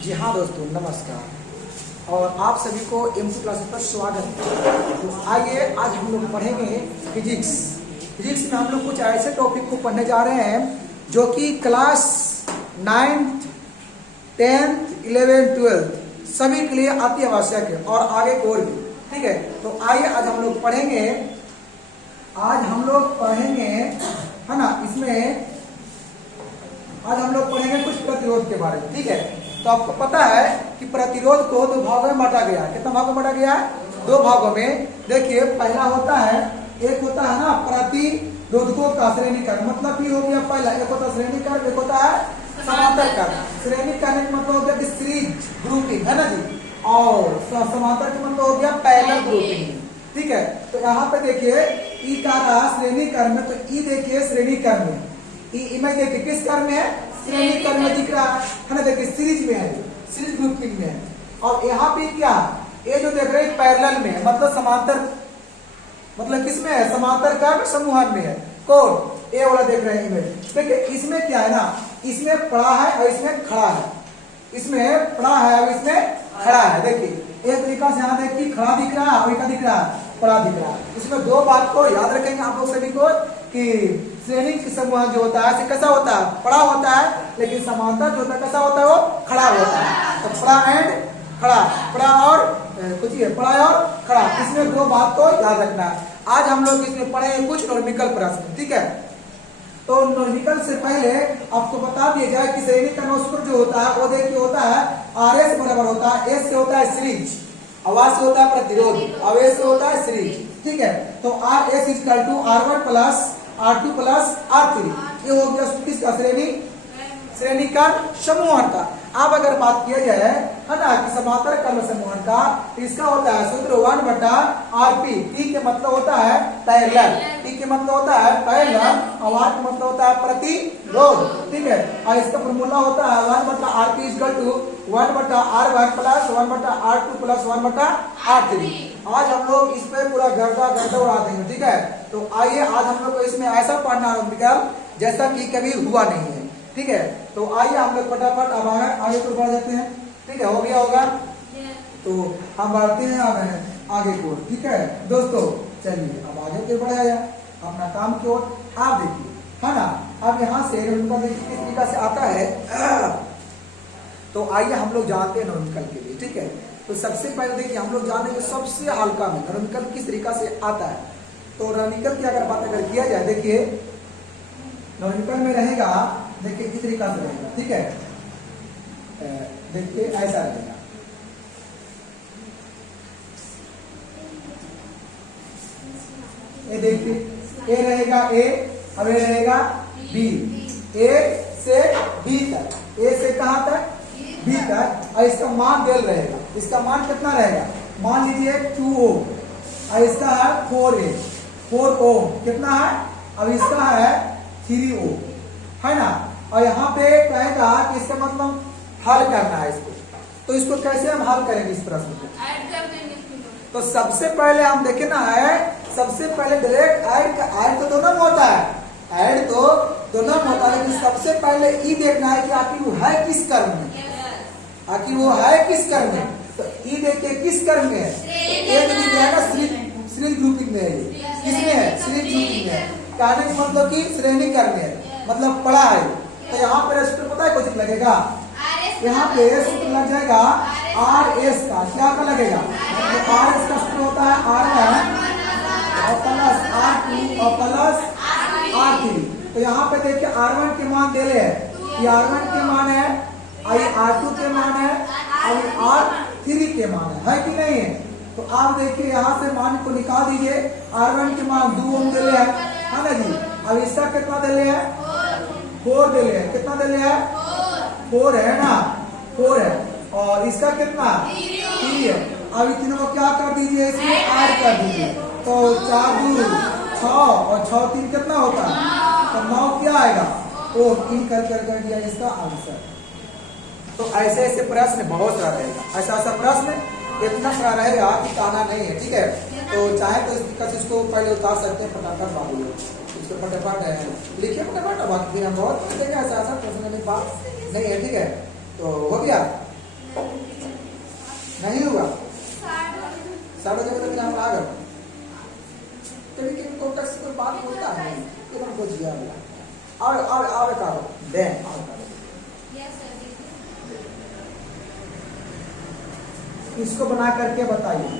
जी हाँ दोस्तों, नमस्कार और आप सभी को M2 क्लासेस पर स्वागत है। तो आइए आज हम लोग पढ़ेंगे फिजिक्स। फिजिक्स में हम लोग कुछ ऐसे टॉपिक को पढ़ने जा रहे हैं जो कि class 9th, 10th, 11th, 12th सभी के लिए अति आवश्यक है और आगे की ओर भी। ठीक है, तो आइए आज हम लोग पढ़ेंगे है ना। इसमें आज हम लोग पढ़ेंगे कुछ प्रतिरोध के बारे में। ठीक है, तो आपको पता है कि प्रतिरोध को दो भागों में बांटा गया है। कितना भागों में बांटा गया है? दो भागों में। देखिए, पहला होता है, एक होता है ना प्रतिरोधकों का श्रेणीकरण। मतलब ये हो गया पहला, एक होता है श्रेणीकरण, एक होता है समांतरकरण। श्रेणीकरण का मतलब हो गया कि सीरीज ग्रुपिंग, है ना जी, और समांतर का मतलब हो गया पैरेलल ग्रुपिंग। ठीक है, तो यहाँ पे देखिए ई का रहा श्रेणीकरण में, तो ई देखिए श्रेणीकरण में, ई में देखिए किस क्रम में है? श्रेणीकरण में दिख रहा है ना। देखिए सीरीज में है, सीरीज ग्रुपिंग में है। और यहाँ पे क्या, ये जो देख रहे हैं पैरेलल में है, मतलब समांतर, मतलब किसमें है? समांतर का समूहन में है। कौन? ए वाला देख रहे हैं इमेज। देखिए इसमें क्या है ना, इसमें पड़ा है और इसमें खड़ा है। इसमें पड़ा है और इसमें खड़ा है। देखिए एक तरीका से यहाँ देखिए खड़ा दिख रहा है और क्या दिख रहा है? पड़ा दिख रहा है। इसमें दो बात को याद रखेंगे आप लोग सभी को कि श्रेणी समूह जो होता है कैसा होता है? पड़ा होता है, लेकिन समांतर जो होता है कैसा होता है? वो खड़ा होता है। तो पड़ा एंड खड़ा, पड़ा और कुछ पड़ा और खड़ा, इसमें दो बात को याद रखना है। आज हम लोग इसमें पढ़ेंगे कुछ नॉर्मिकल प्रश्न। ठीक है, तो नॉर्मिकल से पहले आपको बता दिया जाए कि श्रेणी का सूत्र जो होता है वो देखिए होता है RS बराबर होता है, S से होता है सीरीज, आवाज से होता है प्रतिरोध, आवेश से होता है सीरीज। ठीक है, तो RS equal to R1 plus R2 plus R3। ये हो गया किसका? श्रेणीकरण समूहन का। अब अगर बात किया जाए है ना कि समांतर क्रम समूहन का, तो इसका होता है सूत्र 1/RP। टी के मतलब होता है पैरेलल, टी के मतलब होता है पैरेलल, और R का मतलब होता है प्रतिरोध। ठीक है, और इसका फॉर्मूला होता है 1/RP equal to 1/R1 plus 1/R2 plus 1/R3। आज हम लोग इस पे पूरा गर्दा उड़ा देंगे। ठीक है, तो आइए आज हम लोग को इसमें ऐसा पढ़ना है जैसा कि कभी हुआ नहीं है। ठीक है, तो आइए हम लोग फटाफट अब आगे को बढ़ जाते हैं। ठीक है, हो गया होगा, तो हम बढ़ते हैं अब आगे को। ठीक है दोस्तों, चलिए अब आगे को बढ़ाया जाए अपना काम की ओर। आप देखिए है ना, अब यहाँ से देखिए किस तरीका से आता है। तो आइए हम लोग जानते हैं नॉर्मिकल के लिए। ठीक है, तो सबसे पहले देखिए हम लोग जानेंगे सबसे हल्का में नॉर्मिकल किस तरीका से आता है। तो नॉर्मिकल की अगर बात अगर किया जाए, देखिए नॉर्मिकल में रहेगा, देखिए इस तरीका से रहेगा। ठीक है, देखिए ऐसा रहेगा, ये देखिए ए रहेगा ए, अब ये रहेगा बी, ए से बी तक, ए से कहां तक? बी तक। और इसका मान डेल रहेगा। इसका मान कितना रहेगा? मान लीजिए 2 ओम और इसका है 4 ओम। कितना है? अब इसका है 3 ओम, है ना। और यहाँ पे कहेगा कि इसका मतलब हल करना है इसको। तो इसको कैसे हम हल करेंगे इस प्रश्न को? तो सबसे पहले हम देखे ना है, सबसे पहले डायरेक्ट ऐड तो दोनों में होता है, ऐड तो दोनों में होता है, लेकिन सबसे पहले ई देखना है कि आखिर वो है किस क्रम में, आखिर वो है किस क्रम में। तो ई देखिए किस क्रम में है? एक दिख जाएगा सीरीज ग्रुपिंग में है। किसमें है? सीरीज ग्रुपिंग में है। कहने का मतलब कि श्रेणीकरण में है, मतलब पड़ा है। तो यहाँ पर सूत्र पता है कुछ लगेगा, यहाँ पे सूत्र लग जाएगा RS का। क्या का लगेगा? तो RS का सूत्र होता है R1 और प्लस R2 और प्लस R3। तो यहाँ पे देखिए R1 के मान दे रहे हैं, ये R1 के मान है, R2 के मान है और R3 के मान है कि नहीं है? तो आप देखिए यहाँ से मान को निकाल दीजिए। R1 के मान 2 ओम दे रहे हैं, है ना जी। अब इसका कितना दे रहे हैं? 4 दे रहे हैं। कितना दे रहे हैं? 4 है ना, 4 है। और इसका कितना? 3 है। अब इन तीनों को क्या कर दीजिए? इसमें ऐड कर दीजिए। तो 4 2 6 और 6 3 कितना होता है? तो 9 क्या आएगा? ओ 3 कर दिया इसका आंसर। तो ऐसे ऐसे प्रश्न बहुत सारा रहेगा, ऐसा प्रश्न इतना सारा रहेगा कि कहना नहीं है। ठीक है, तो चाहे तो इसको पहले उतार सकते हैं फटाफट बाबू, इसको फटाफट लिखिए फटाफट। बाकी हम बहुत ऐसा प्रश्न नहीं बात नहीं है। ठीक है, तो हो गया। नहीं हुआ 60 तक यहाँ पर आ गए। कभी कभी कॉन्टेक्स्ट कोई बात होता है एकदम को जिया आवे का दे इसको बना करके बताइए।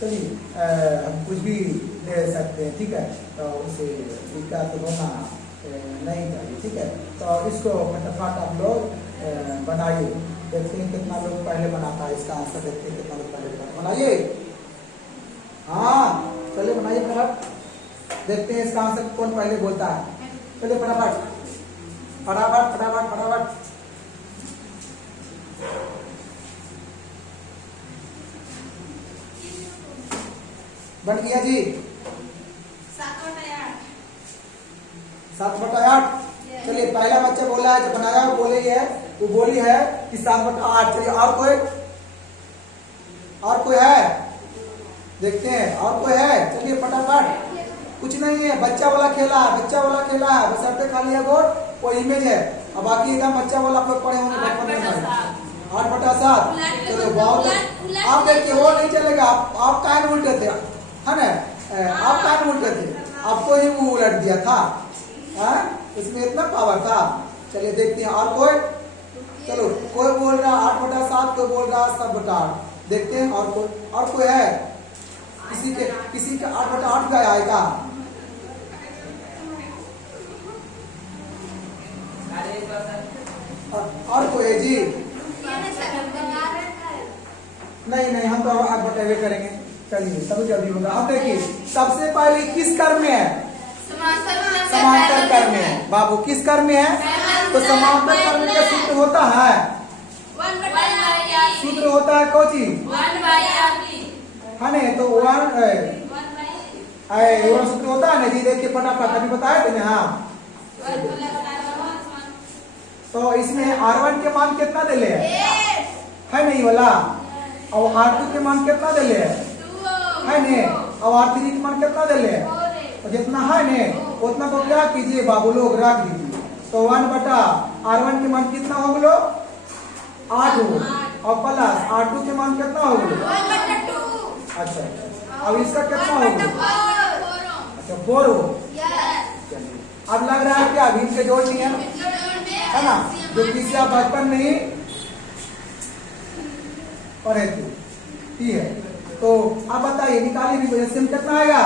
चलिए हम कुछ भी दे सकते हैं, ठीक है। तो उसे इसका तो होना नहीं चाहिए, ठीक है। तो इसको फटाफट आप लोग बनाइए। देखते हैं कितना लोग पहले बनाता है इसका आंसर, देखते हैं कितना लोग पहले बनाइए। हाँ चलिए बनाइए फटाफट, देखते हैं इसका आंसर कौन पहले बोलता है। चलिए फटाफट फटाफट फटाफट फटाफट। बन गया जी 7/8। चलिए पहला बच्चा बोला है, जो बनाया वो बोली है, वो बोली है कि 7/8। चलिए और कोई है, देखते हैं और कोई है। चलिए फटाफट, कुछ नहीं है, बच्चा वाला खेला है, बच्चा वाला खेला है, बस अर्थ खाली है वो इमेज है। अब बाकी एकदम बच्चा वाला आप लोग पढ़े होंगे बचपन में 8/7। चलो बहुत, आप देखिए वो नहीं चलेगा। आप काहे उल्टे थे, है ना, आप काहे उल्टे थे, आपको ही वो उलट दिया था, है इसमें इतना पावर था। चलिए देखते हैं और कोई। चलो कोई बोल रहा 8/7, कोई बोल रहा 7/8। देखते हैं और कोई है, किसी के 8/8 का आएगा। और कोई है जी? नहीं हम तो 8/8 करेंगे। चलिए सब जल्दी होगा। अब देखिए सबसे पहले किस कर्म में है? समांतर कर्म में है। बाबू किस कर्म में है? तो समांतर कर्म का सूत्र होता है, सूत्र होता है कौन चीज, है ना। तो वन सूत्र होता है ना जी। देखिए फटाफट अभी बताए थे ना। हाँ तो इसमें R1 के मान कितना दे ले है नहीं वाला, और R2 के मान कितना दे ले है ने, और R3 के मान कितना दे ले, और जितना है ने उतना को क्या कीजिए बाबू लोग रख दीजिए। तो 1/R1 के मान कितना हो गलो 8 हो, और प्लस R2 के मान कितना हो गलो। अच्छा अब इसका कितना हो गलो, अच्छा 4 हो। चलिए अब लग रहा है कि अभी इनके जोड़ नहीं है ना, जो किसी आप बचपन में ही पढ़े थे, ठीक है। तो अब बताइए निकालिए भी एलसीएम कितना आएगा,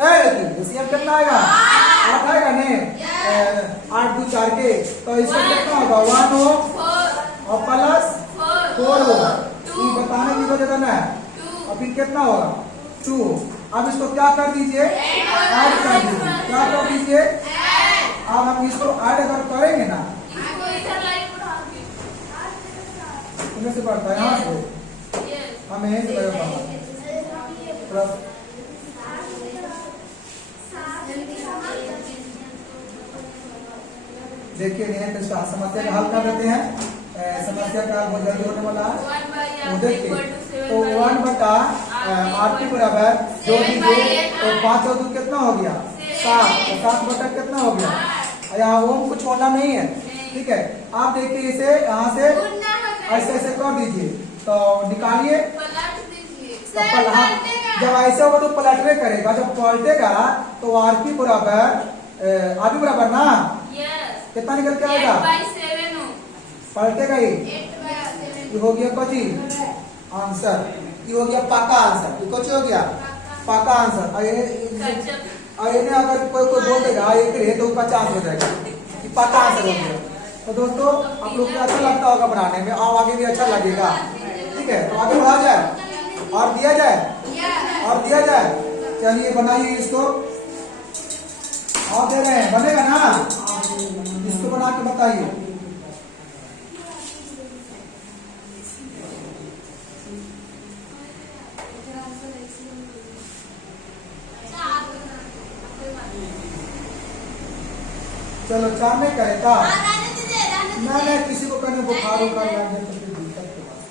एलसीएम कितना आएगा 8 आएगा ने, 8 2 4 के। तो इसका कितना होगा 1 हो और प्लस 4 होगा, ये बताने की वजह करना है। और फिर कितना होगा 2। अब इसको क्या कर दीजिए, ऐड कर दीजिए। क्या कर दीजिए, अब हम इसको ऐड अगर करेंगे ना, इनमें से बढ़ता है यहाँ से, हमें यहीं से बढ़ता। देखिए नहीं तो समस्या का हल कर देते हैं। समस्या का हल बहुत जल्दी होने वाला है। तो देखिए तो 1/8 बराबर जो दीजिए तो 5 और 2 कितना हो गया 7, तो 7 बटा कितना हो गया, यहाँ ओम कुछ होना नहीं है, ठीक है। आप देखिए इसे यहाँ से ऐसे ऐसे कर दीजिए, तो निकालिए। जब ऐसे होगा तो पलटने करेगा, जब पलटेगा तो आरपी बराबर आरपी बराबर ना कितना निकल के आएगा, पलटेगा ये हो गया कौची आंसर, ये हो गया पक्का आंसर। ये कौची हो गया पक्का आंसर। अगर कोई बोल देगा एक है तो 50 हो जाएगा, ये पक्का आंसर हो गया। तो दोस्तों आप लोग को अच्छा लगता होगा बनाने में, और आगे भी अच्छा लगेगा, ठीक है। तो आगे बढ़ा जाए और दिया जाए चलिए बनाइए इसको, और दे रहे हैं बनेगा ना, इसको बना के बताइए। चलो 4 नहीं करेगा। ना किसी को कहने बुखार उखार लग जाए तो फिर दिक्कत के बाद।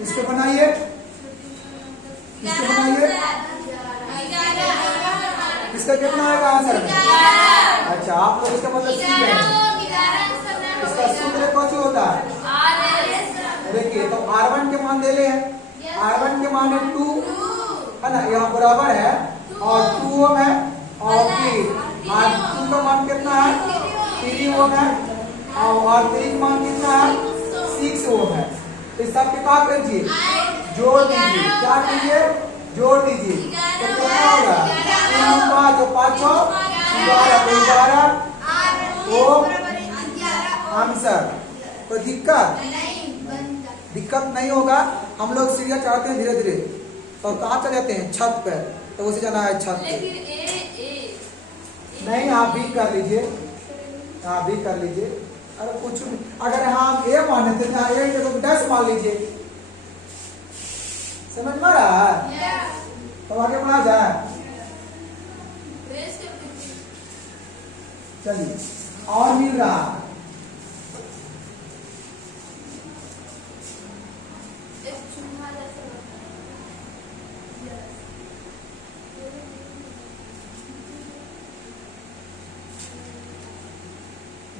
इसको बनाइए, इसको बनाइए। इसका कितना आएगा आंसर में? अच्छा, आप लोग इसका मतलब सीख गए। इसका सूत्र कौन सी होता है? देखिए, तो R1 के मान दे ले, R1 के मान है 2 है ना, यहाँ बराबर है, और 2 ओम है, और फिर R2 का मान कितना है? 3 ओम है, और R3 का मान कितना है? 6 ओम है। इस सब के क्या कीजिए? जोड़ दीजिए। क्या कीजिए? जोड़ दीजिए। तो कितना होगा? 3 5 जो 5 12 ओम आंसर। तो दिक्कत नहीं होगा। हम लोग सीढ़ियाँ चढ़ते हैं धीरे धीरे, और कहाँ चले जाते हैं? छत पे। तो उसे जाना है छत पे। नहीं, आप भी कर लीजिए, आप भी कर लीजिए। अरे कुछ अगर हम ए माने थे ना, ए के तो 10 मान लीजिए। समझ में आ रहा है? तो आगे बढ़ा जाए। चलिए, और मिल रहा है।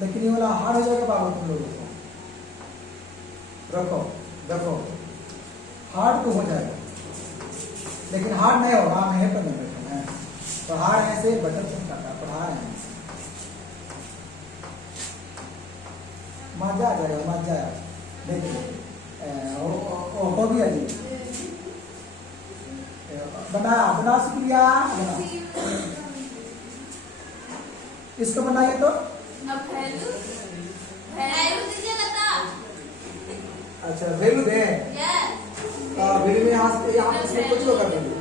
लेकिन ये वाला हार्ड हो जाएगा बाबू तुम लोगों को। रखो देखो, हार्ड तो हो जाएगा, लेकिन हार्ड नहीं होगा। हम यहीं पर नहीं बैठे हैं, पढ़ा रहे हैं, से बटन से पढ़ा रहे हैं। मजा आ जाएगा, मजा आएगा। देखिए, हो गया जी, बना शुक्रिया। इसको बनाइए तो। अच्छा, वैल्यू दे। वैल्यू में यहाँ से कुछ लो कर देंगे।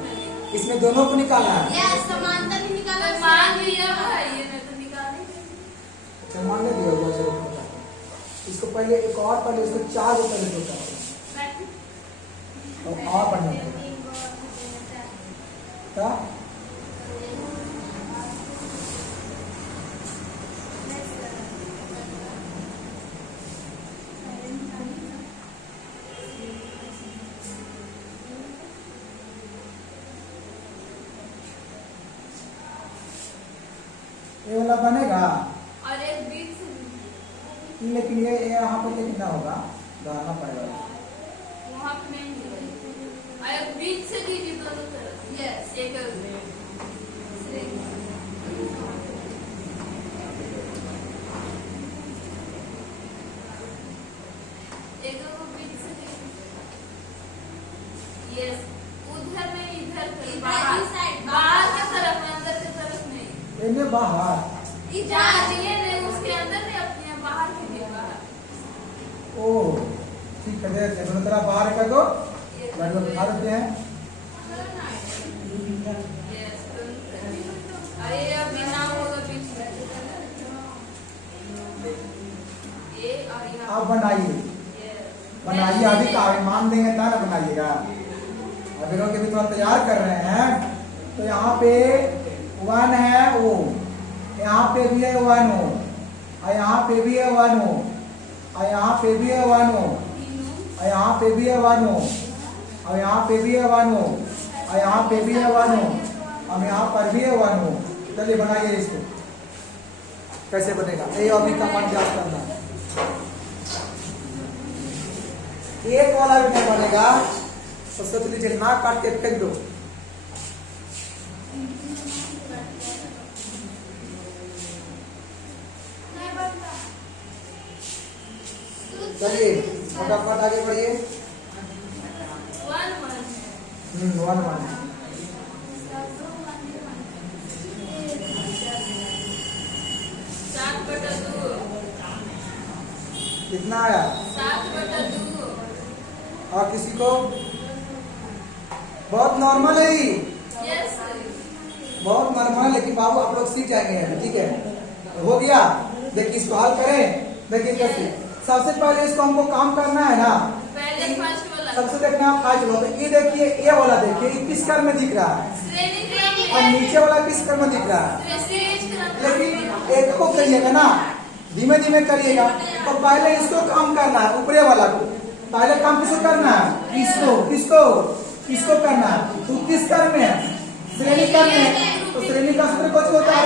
इसमें दोनों को निकालना है। समांतर भी निकालना है। मान लिया भाई, ये मैं तो निकाल ही। अच्छा, मान ले दिया होगा। चलो, इसको पहले एक और, पहले इसको 4 को पहले जोड़ता हूँ और पढ़ना क्या? ये वाला बनेगा, और एक बीच से, लेकिन ये यहाँ पर कितना होगा? गाना पड़ेगा। वहाँ पे नहीं है। और एक बीच से दीजिए दोनों तरफ। यस, एक को बीच से दीजिए। यस, उधर नहीं, इधर से, बाहर की तरफ, अंदर की तरफ नहीं। इन्हें बाहर नहीं, उसके अंदर नहीं, अपने बाहर के लिए बाहर। ओ ठीक है, देखते हैं। दोनों तरफ बाहर कर दो, गाड़ी में बिठा देते हैं। अरे अभी नाम होगा बीच में। ये और यहाँ आप बनाइए, बनाइए। अभी कागज मान देंगे तब ना बनाइएगा। अभी लोग भी थोड़ा तैयार कर रहे हैं। तो यहाँ पे 1 है ओ, यहाँ पे भी है 1 ओ, और यहाँ पे भी है 1 ओ, और यहाँ पे भी है 1 ओ, और यहाँ पे भी है 1 ओ, और यहाँ पे भी है 1 ओ, और यहाँ पे भी है 1 ओ, और यहाँ पर भी है 1 ओ। चलिए बनाइए इसको। कैसे बनेगा? ये अभी का मन ज्ञात करना है। एक वाला भी नहीं बनेगा तो सोच लीजिए, नाक काट के फेंक दो। चलिए फटाफट आगे बढ़िए। 1 1 7/2 कितना आया? 7/2। और किसी को? बहुत नॉर्मल है ये, यस, बहुत नॉर्मल है। लेकिन बाबू आप लोग सीख जाएंगे अभी, ठीक है? हो गया। देखिए इसको हल करें। देखिए कैसे। सबसे पहले इसको हमको काम करना है ना। पहले फर्स्ट वाला सबसे देखना आप आज लो, तो ये देखिए, ये वाला देखिए, ये किस क्रम में दिख रहा है, श्रेणी क्रम और में। नीचे वाला किस क्रम में दिख रहा है। श्रेणी क्रम में। लेकिन एक को करिएगा ना, धीमे धीमे करिएगा। तो पहले इसको काम करना है, ऊपरे वाला को पहले काम किसको करना है, इसको किसको किसको करना है। तो किस क्रम में है, श्रेणी क्रम में है। तो श्रेणी का सूत्र कुछ होता है,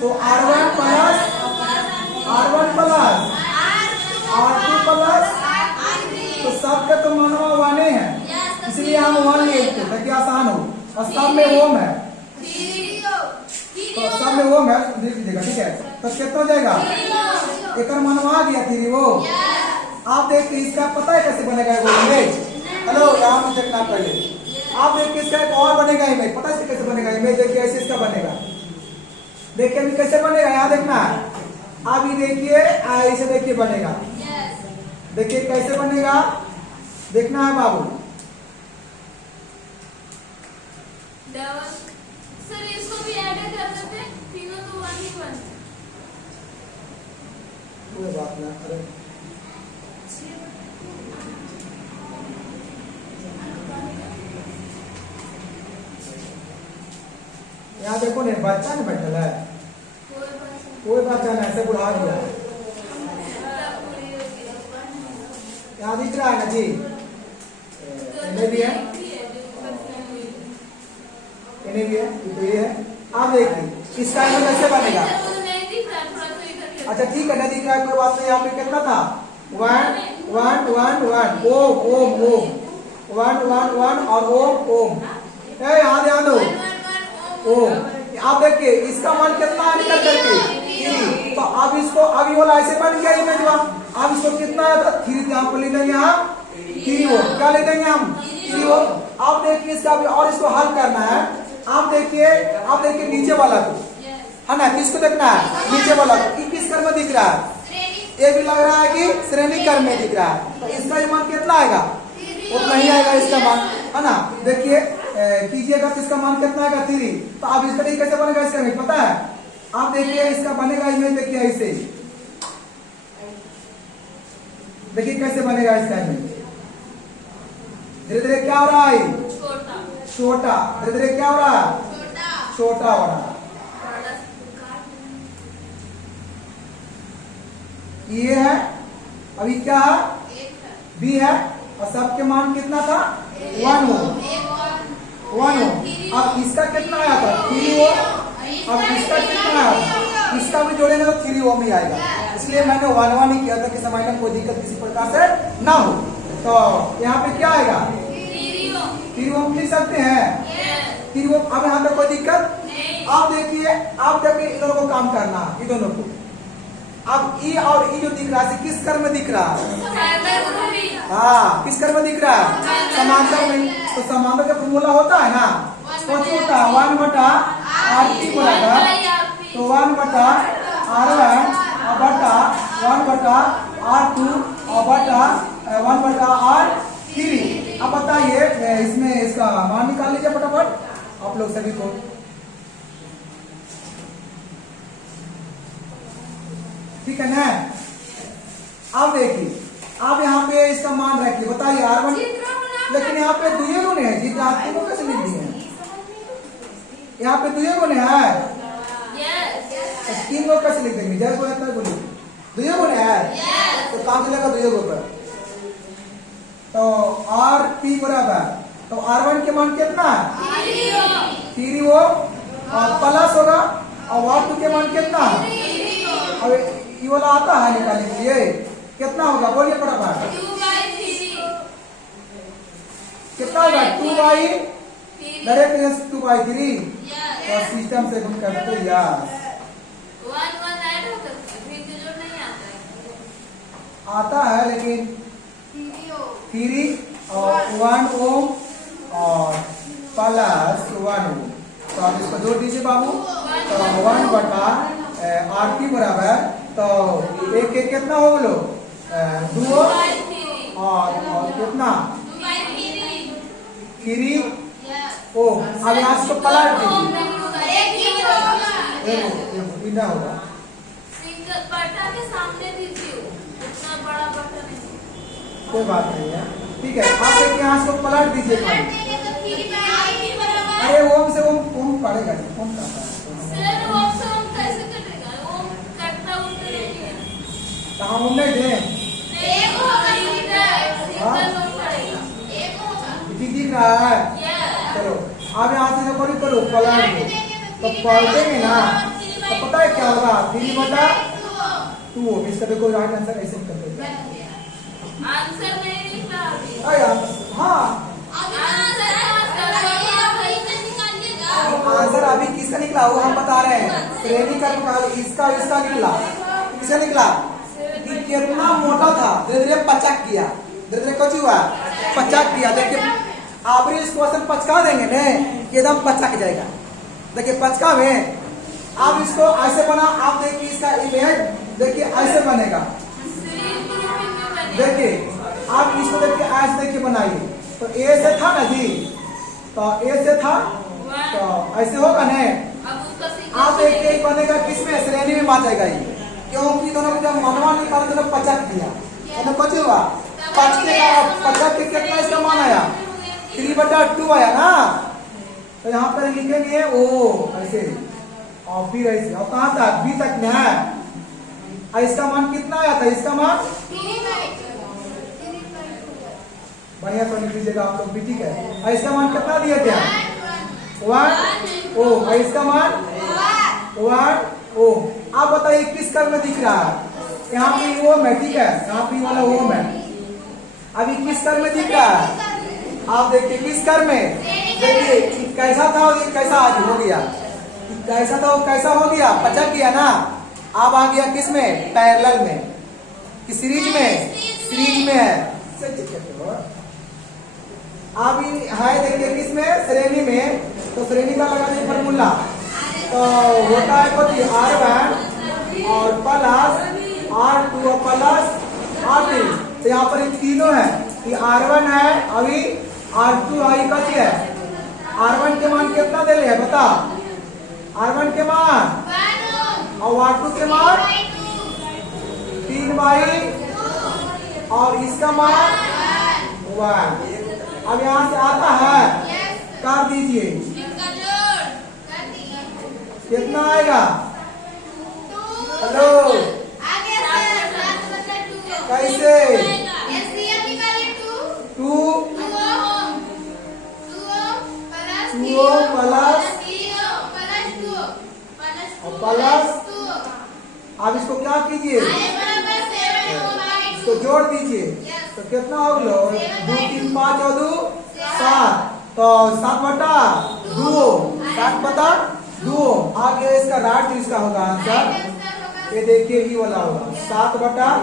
तो R1 plus R1 plus R2 plus, तो सबके तो मानवा वाने हैं, इसलिए हम वन लेते ताकि आसान हो। और सब में ओम है, तो सब में ओम है, लिख दीजिएगा, ठीक है। तो कितना हो जाएगा, एक मानवा आ गया थी वो। आप देखिए इसका पता है कैसे बनेगा वो इमेज। हेलो, यहाँ पे देखना पहले। आप देखिए इसका एक और बनेगा इमेज, पता है कैसे बनेगा इमेज। देखिए ऐसे इसका बनेगा, देखिए अभी कैसे बनेगा, यहाँ देखना है। आप ये देखिए ऐसे देखिए बनेगा, देखिए कैसे बनेगा, देखना है बाबू। सर इसको भी ऐड कर देते, तीनों तो वन ही बनते। कोई बात नहीं, अरे यहाँ देखो नहीं, बच्चा नहीं बैठल है, कोई बच्चा नहीं, ऐसे बुढ़ा दिया। यहाँ दिख रहा है ना जी, इन्हें भी है, इन्हें भी है, तो ये है। आप देखिए इसका इमेज कैसे बनेगा। अच्छा ठीक है, नहीं दिख रहा है कोई बात नहीं। यहाँ पे कितना था, 1 1 1 1 ओम ओम ओम, 1 1 1 और ओम ओम, यहाँ ध्यान दो ओम। आप देखिए इसका मान कितना निकल करके 3। तो अब इसको, अब ये वाला ऐसे बन गया इमेज। अब इसको कितना आया था, 3, यहाँ पर ले देंगे हम 3 ओम, क्या ले देंगे हम 3 ओम। आप देखिए इसका भी, और इसको हल करना है। आप देखिए नीचे वाला को है ना, किसको देखना है, नीचे वाला को। किस क्रम में दिख रहा है, ये भी लग रहा है कि श्रेणी क्रम में दिख रहा है। तो इसका मान कितना आएगा, उतना ही आएगा इसका मान, है ना। देखिए कीजिएगा तो इसका मान कितना आएगा, 3। तो अब इस तरीके कैसे बनेगा इसका इमेज पता है। आप देखिए इसका बनेगा इमेज, देखिए ऐसे, देखिए कैसे बनेगा इसका इमेज। धीरे धीरे क्या हो रहा है, छोटा, धीरे धीरे क्या हो रहा है, छोटा हो रहा है। ये है, अभी क्या है, बी है, और सबके मान कितना था, 1 ओम। अब इसका कितना आया था, 3 ओम। अब इसका कितना आया, इसका भी जोड़ेंगे तो 3 ओम ही आएगा। इसलिए मैंने 1 1 ही किया था कि समय में कोई दिक्कत किसी प्रकार से ना हो। तो यहाँ पे क्या आएगा, 3 ओम लिख सकते हैं, 3 ओम। अब यहाँ पे कोई दिक्कत। आप देखिए इन दोनों को काम करना, इन दोनों को। अब ई और ई जो दिख रहा है किस क्रम में दिख रहा है, हाँ किस क्रम में दिख रहा है, समांतर में। तो समांतर का फॉर्मूला होता है ना, कौन होता है, 1 बटा RT बराबर, तो 1 बटा R1 बटा 1 बटा R2 और बटा 1 बटा R3। अब बताइए इसमें इसका मान निकाल लीजिए फटाफट आप लोग सभी को। ठीक है ना। अब देखिए, आप यहाँ पे इसका मान रखिए, बताइए R1, लेकिन यहाँ पे दुए गुने है जी, तीनों कैसे लिख दिए हैं, यहाँ पे दुए गुने है, तो 3 को कैसे लिख देंगे, जय गुने तक बोलिए, दुए गुने है, तो कहाँ चलेगा दुए गो पर। तो RP बराबर, तो R1 के मान कितना है, 3 ओम, और प्लस होगा, और R2 के मान कितना है, अब ये वाला आता है निकालने के लिए, कितना होगा बोलिए फटाफट, 2/3 कितना होगा, 2/, डायरेक्ट 2/3। तो सिस्टम से हम करते यार, 1 1 ऐड हो सकता है, फिर जो नहीं आता है लेकिन 3 और 1 ओम और प्लस 1 ओम। तो आप इसको जोड़ दीजिए बाबू, तो 1 बटा RT बराबर, तो एक एक कितना हो बोलो, 2 और कितना 3 ओम। अब यहाँ इसको पलट दीजिए, इतना होगा, बटन के सामने दीजिए, उतना बड़ा बटन नहीं। कोई बात नहीं है। ठीक है, आप देखिए यहाँ से पलट दीजिए खाली। अरे ओम से ओम पड़ेगा नहीं, ओम करता है सर ओम से ओम कैसे कटेगा? ओम कटता उल्टा नहीं है। तो हम उन्हें दें एक होगा इधर सिंगल ओम पड़ेगा। एक होगा। दिख रहा है। यस। चलो अब यहाँ से जो करो पलट दो, तो पलटेंगे ना तो पता है क्या होगा, 3/2 इसका देखो राइट आंसर ऐसे कर देते हैं। आंसर नहीं निकला अभी। हाँ आंसर अभी किसका निकला वो हम बता रहे हैं। श्रेणी का इसका निकला। किसका निकला कि कितना मोटा था, धीरे धीरे पचक किया, धीरे धीरे कुछ हुआ पचक किया। देखिए आप इस क्वेश्चन पचका देंगे ना एकदम पचक जाएगा। देखिए पचका में आप इसको ऐसे बना, आप देखिए इसका इमेज देखिए ऐसे बनेगा। देखिए आप इसको देखिए ऐसे देखिए बनाइए, तो ए से था ना जी, तो ए से था तो ऐसे होगा ना। आप देखिए बनेगा किसमें, श्रेणी में बांटेगा ये, क्योंकि दोनों को जब मनवा निकाला तो पचक दिया, तो कुछ हुआ पचक के कितना इसका मान आया 3/2 आया ना। तो यहाँ पर लिखेंगे ओ ऐसे और फिर ऐसे और कहाँ तक बी तक में है। इसका मान कितना आया था, इसका मान बढ़िया तो लिख लीजिएगा आप लोग भी, ठीक है। इसका मान कितना दिए थे 1 ओ, इसका मान 1 ओ। आप बताइए किस कर में दिख रहा है, यहाँ पे ओम है, ठीक है, यहाँ पे वाला ओम है। अभी किस कर में दिख रहा है, आप देखिए किस कर में, देखिए कैसा था और कैसा आज हो गया, कैसा था वो कैसा हो गया, पचक गया ना। अब आ गया किस में, पैरेलल में कि सीरीज में, सीरीज में है। अब है देखिए किस में, श्रेणी में, तो श्रेणी का लगा दें फॉर्मूला, तो होता है कुछ R1 और प्लस R2 प्लस R3। तो यहाँ पर तीनों है कि R1 है, अभी R2 आई का है। R1 के मान कितना दे रहे हैं बता, R1 के मान और R2 के मान 3/2 और इसका मान 1। अब यहाँ से आता है कर दीजिए, कितना आएगा, हेलो कैसे 2 प्लस। अब इसको क्या कीजिए, इसको जोड़ दीजिए, तो कितना हो गया 2 3 5 और 2 7, तो 7/2 7/2। आगे इसका राइट इसका होगा आंसर, ये देखिए ये वाला होगा 7/7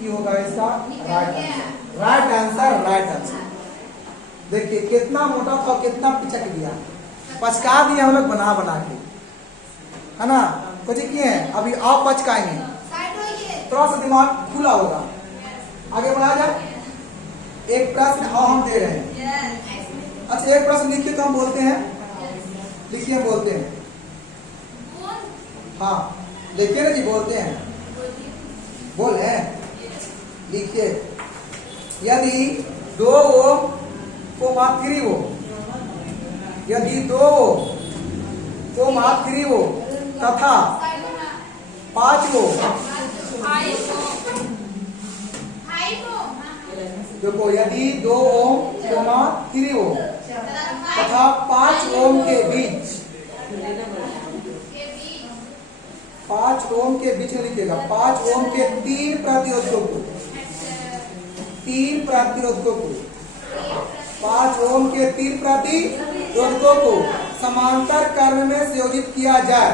ये होगा इसका राइट आंसर। देखिए कितना मोटा था, कितना पिचक गया, पचका दिया हम लोग बना के, है ना। कुछ किए हैं, अभी आप पचकाएंगे, थोड़ा सा दिमाग खुला होगा। आगे बढ़ाया जाए, एक प्रश्न और हम दे रहे हैं। अच्छा एक प्रश्न लिखिए तो हम बोलते हैं, लिखिए बोलते हैं, हाँ लिखिए ना जी, बोलते हैं, बोले लिखिए। यदि 2 ओम को माप 3 ओम, यदि 2 ओम को माप 3 ओम तथा 5 ओम, देखो यदि 2 ओम को माप 3 ओम तथा 5 ओम के बीच, 5 ओम के बीच में लिखिएगा, 5 ओम के 3 प्रतिरोधकों को, 5 ओम के 3 प्रतिरोधकों को समांतर क्रम में संयोजित किया जाए,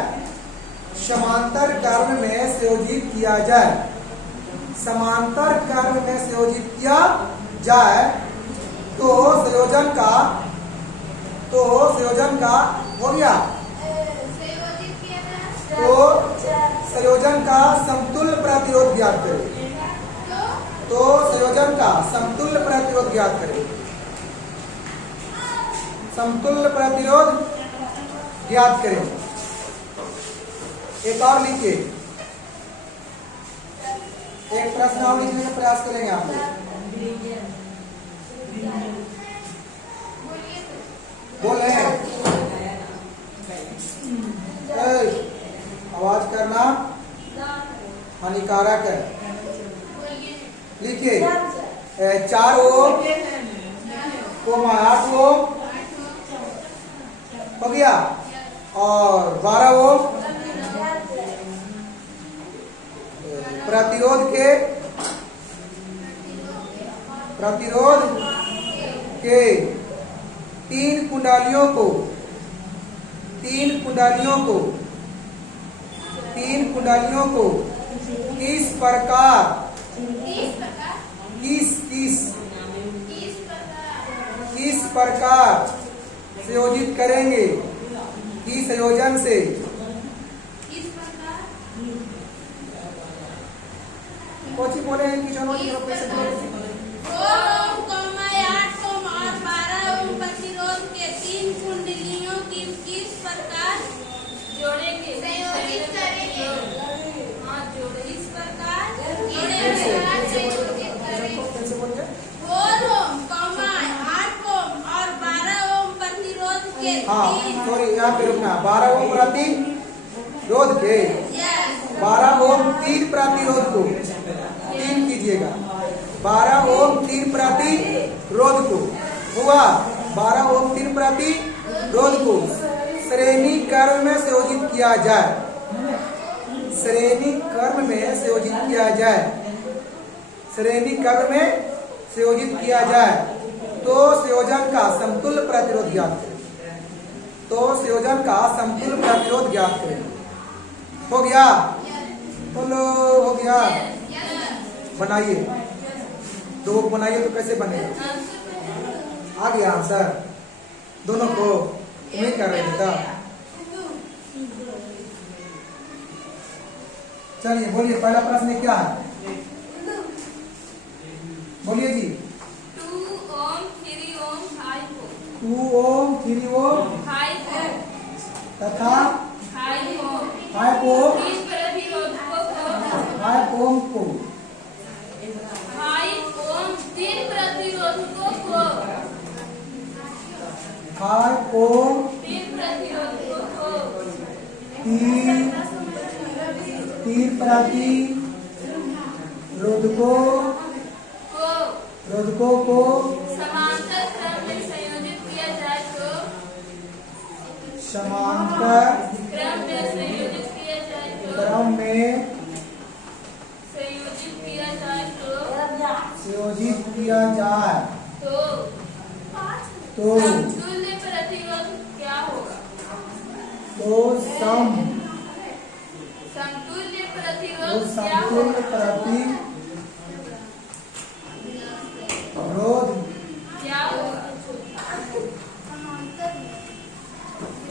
समांतर क्रम में संयोजित किया जाए, समांतर क्रम में संयोजित किया जाए, तो संयोजन का हो गया, तो संयोजन का समतुल्य प्रतिरोध ज्ञात करें, तो संयोजन का समतुल्य प्रतिरोध ज्ञात करें, समतुल्य प्रतिरोध ज्ञात करें। एक और लिखिए, एक प्रश्न और लिखने का प्रयास करेंगे आप लोग। बोल रहे हैं आवाज करना हानिकारक है। लिखिए 4 ओम कोमा 8 ओम हो गया और 12 ओम प्रतिरोध के 3 कुंडलियों को किस प्रकार संयोजित करेंगे, किस संयोजन से। कोची बोले हैं कि चलो ये कैसे बोले? ओम कोमा 8 ओम और 12 ओम प्रतिरोध के 3 कुंडलियों की किस प्रकार जोड़ेंगे, संयोजित करेंगे। हाँ, जोड़े इस प्रकार संयोजित करेंगे। ओम कोमा 8 ओम और 12 ओम प्रतिरोध के हाँ सॉरी यहाँ पे रुकना। 12 ओम प्रतिरोध के 12 ओम 3 प्रतिरोध को 3 कीजिएगा। 12 ओम 3 प्रतिरोध को हुआ 12 ओम 3 प्रतिरोध को श्रेणी क्रम में संयोजित किया जाए। श्रेणी क्रम में संयोजित किया जाए। श्रेणी क्रम में संयोजित किया जाए तो संयोजन का समतुल्य प्रतिरोध ज्ञात करें। तो संयोजन का समतुल्य प्रतिरोध ज्ञात करें। हो गया? बोलो हो गया? बनाइए, 2 बनाइए तो कैसे बनेगा? आ गया आंसर दोनों को? नहीं कर रहे बेटा। चलिए बोलिए, पहला प्रश्न क्या है? बोलिए जी। 2 ओम 3 ओम 5 ओम 2 ओम 3 ओम 5 ओम तथा 5 ओम 5 ओम 3 प्रतिरोधकों को 5 ओम को 5 ओम 3 प्रतिरोधकों को 5 ओम 3 प्रतिरोधकों को 3 प्रतिरोधकों को समांतर क्रम में संयोजित किया जाए तो समांतर क्रम में संयोजित किया जाए तो क्रम में संयोजित किया जाए तो समतुल्य प्रतिरोध क्या होगा? तो समतुल्य प्रतिरोध क्या समतुल्य होगा? प्रतिरोध क्या होगा?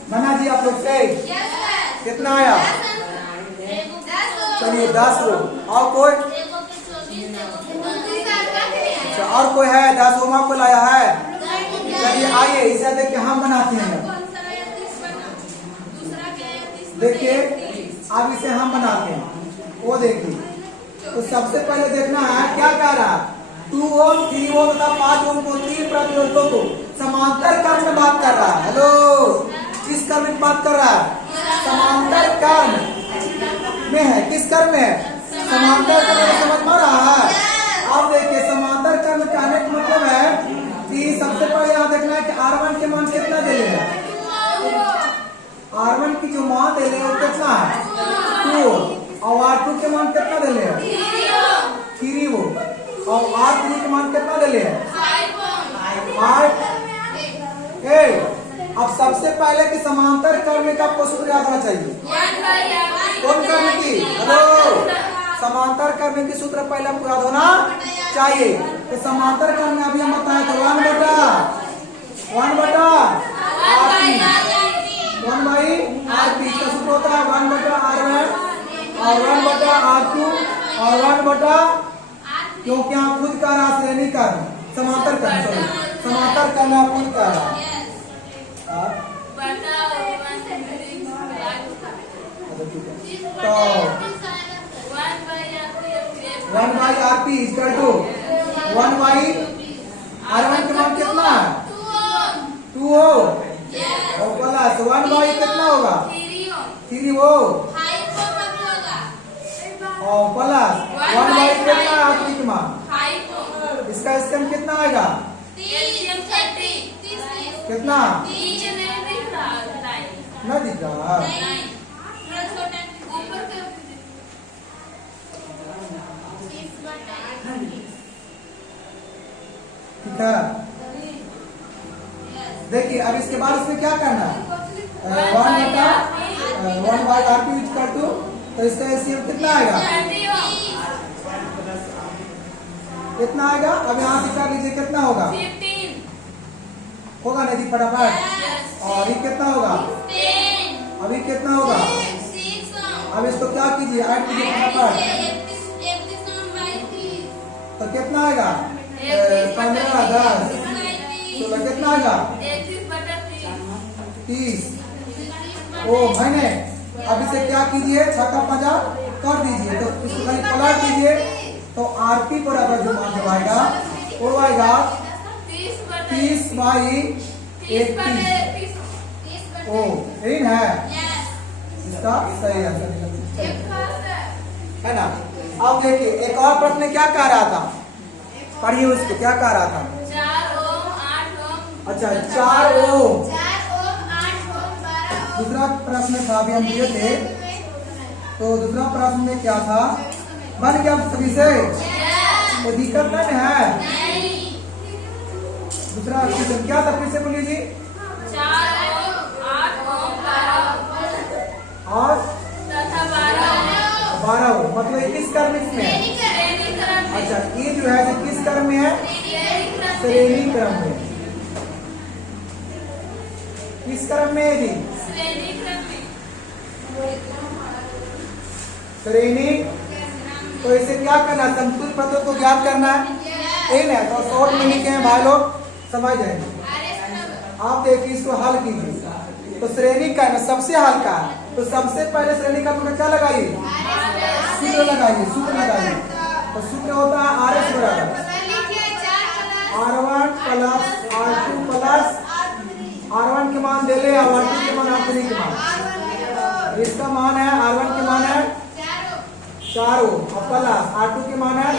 बना जी आप लोग से? कितना आया? चलिए 10 हो। और कोई? अच्छा, और कोई है? 10 ओम आपको लाया है? चलिए आइए इसे देख के हम बनाते हैं। देखिए अब इसे हम बनाते हैं। वो देखिए तो सबसे पहले देखना है क्या कह रहा है। 2 ओम 3 ओम तथा 5 ओम को 3 प्रतिरोधकों को समांतर क्रम में बात कर रहा है। हेलो, किस क्रम में बात कर रहा है? समांतर क्रम में है। किस क्रम में है? समांतर क्रम में। समझ में रहा है? अब देखिए समांतर क्रम कहने का मतलब है कि सबसे पहले यहाँ देखना है कि R1 के मान कितना दे रहे हैं। R1 की जो मान दे रहे हैं वो कितना है? 2। और R2 के मान कितना दे रहे हैं? 3 वो। और R3 के मान कितना दे रहे हैं? 5। अब सबसे पहले कि समांतर क्रम का आपको सूत्र याद होना चाहिए। कौन क्रम की? हेलो, समांतर क्रम की सूत्र पहले आपको याद होना चाहिए। तो समांतर क्रम में अभी हम बताए तो 1 बटा RP का सूत्र होता है 1 बटा R1 और 1 बटा R2 और 1 बटा, क्योंकि आप खुद का रहा श्रेणी का समांतर क्रम, सॉरी समांतर क्रम आप खुद का रहा। तो 1 by R P equal to 1 by R1 का मान कितना है 2 हो और प्लस 1 बाई कितना होगा 3 हो और प्लस 1 बाई कितना है R3 का मान इसका स्कैन कितना आएगा कितना नहीं दिख रहा ठीक है। देखिए अब इसके बाद इसमें क्या करना है 1 by R P equal to तो इसका एलसीएम कितना आएगा कितना आएगा अब यहाँ से कर लीजिए कितना होगा होगा नहीं फटाफट और ये कितना होगा अभी कितना होगा अब इसको क्या कीजिए ऐड कीजिए फटाफट तो कितना आएगा 15 10 16 कितना आएगा 30 ओ मैंने अब इसे क्या कीजिए 6 का 50 कर दीजिए तो इसको कहीं पलट दीजिए तो आरपी बराबर जो मान जब आएगा वो आएगा 30 बाई 80 ओ यही है इसका सही आंसर है ना। अब देखिए एक और प्रश्न क्या कह रहा था पढ़िए उसको क्या कह रहा था 4 ओम 8 ओम अच्छा 4 ओम 4 ओम 8 ओम 12 ओम दूसरा प्रश्न था अभी हम दिए थे तो दूसरा प्रश्न में क्या था बन गया सभी से कोई दिक्कत नहीं है दूसरा क्वेश्चन क्या था फिर से बोलिए जी 4 ओम 8 ओम 12 और तथा 12 12 मतलब 21 कर्म इसमें अच्छा ये जो है किस क्रम में है श्रेणी क्रम में किस क्रम में है जी श्रेणी तो इसे क्या करना है समतुल्य पदों को ज्ञात करना है यही ना तो शॉर्ट में लिखे हैं भाई लोग समझ जाएंगे। आप देखिए इसको हल कीजिए तो श्रेणी का है सबसे हल्का है तो सबसे पहले श्रेणी का तुमने क्या लगाइए सूत्र लगाइए तो सूत्र होता है आर एस बराबर R1 plus R2 plus R1 के मान दे ले R2 के मान R3 के मान इसका मान है R1 के मान है 4 और प्लस R2 के मान है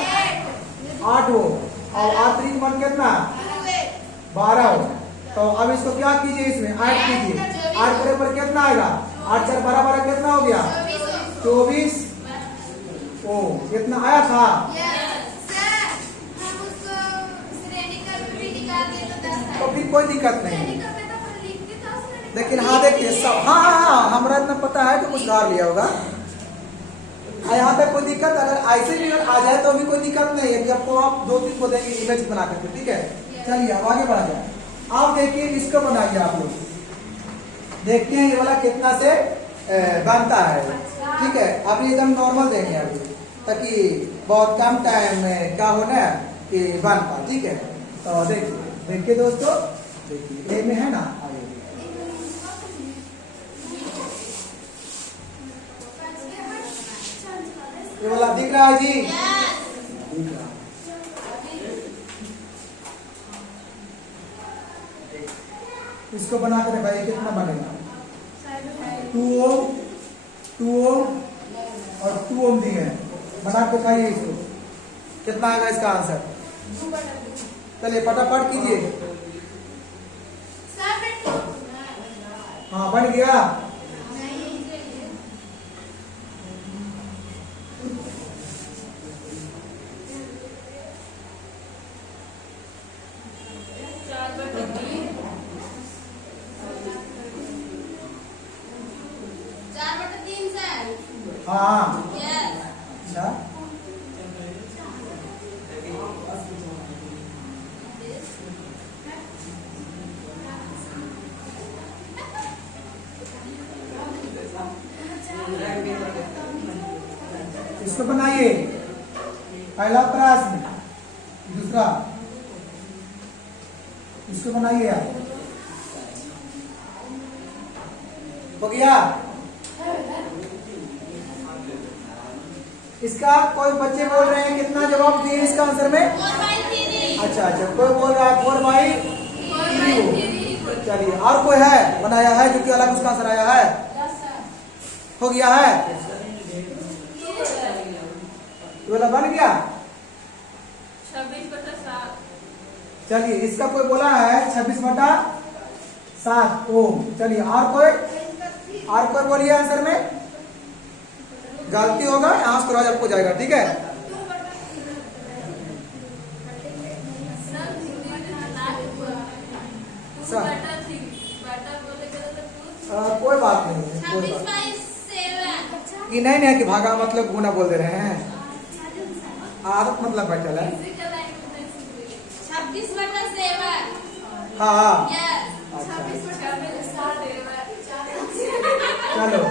8 और R3 के मान कितना 12 तो अब इसको क्या कीजिए इसमें ऐड कीजिए 8 करे पर कितना आएगा 8 4 12 12 कितना हो गया 24 ओ कितना आया था तो फिर कोई दिक्कत नहीं लेकिन हाँ देखिए सब हाँ हमारा इतना पता है कि कुछ धार लिया होगा यहाँ तक कोई दिक्कत अगर ऐसे भी अगर आ जाए तो भी कोई दिक्कत नहीं है कि आपको आप 2-3 को देंगे इमेज बना करके ठीक है। चलिए अब आगे बढ़ा जाए आप देखिए इसको बनाइए आप लोग देखते हैं ये वाला कितना से बनता है ठीक है। आप एकदम नॉर्मल देंगे अभी ताकि बहुत कम टाइम में क्या होना है कि बन पाए ठीक है। तो देखिए दोस्तों देखिए में है ना ये वाला दिख रहा है जी दिख रहा इसको बना कर भाई कितना बनेगा 2 ओम और 2 ओम दिए हैं बना के खाइए इसको कितना आएगा इसका आंसर चलिए फटाफट कीजिए हाँ बन गया हाँ अच्छा इसको बनाइए पहला प्रश्न दूसरा इसको बनाइए आप हो गया इसका कोई बच्चे बोल रहे हैं कितना जवाब दिए इसका आंसर में? 4/3। अच्छा, कोई बोल रहा है 4/3। चलिए, और कोई है बनाया है जो कि अलग उसका आंसर आया है? हो गया है, ये वाला बन गया। 26/7। चलिए, इसका कोई बोला है 26/7 ओम। चलिए, और कोई बोलिए आंसर में। गलती होगा यहाँ से थोड़ा आपको जाएगा, ठीक है। कोई बात नहीं है, कोई बात नहीं। ये नहीं कि भागा मतलब गुना बोल दे रहे हैं, आदत मतलब बैठल है। 26/7। हाँ, यस। चलो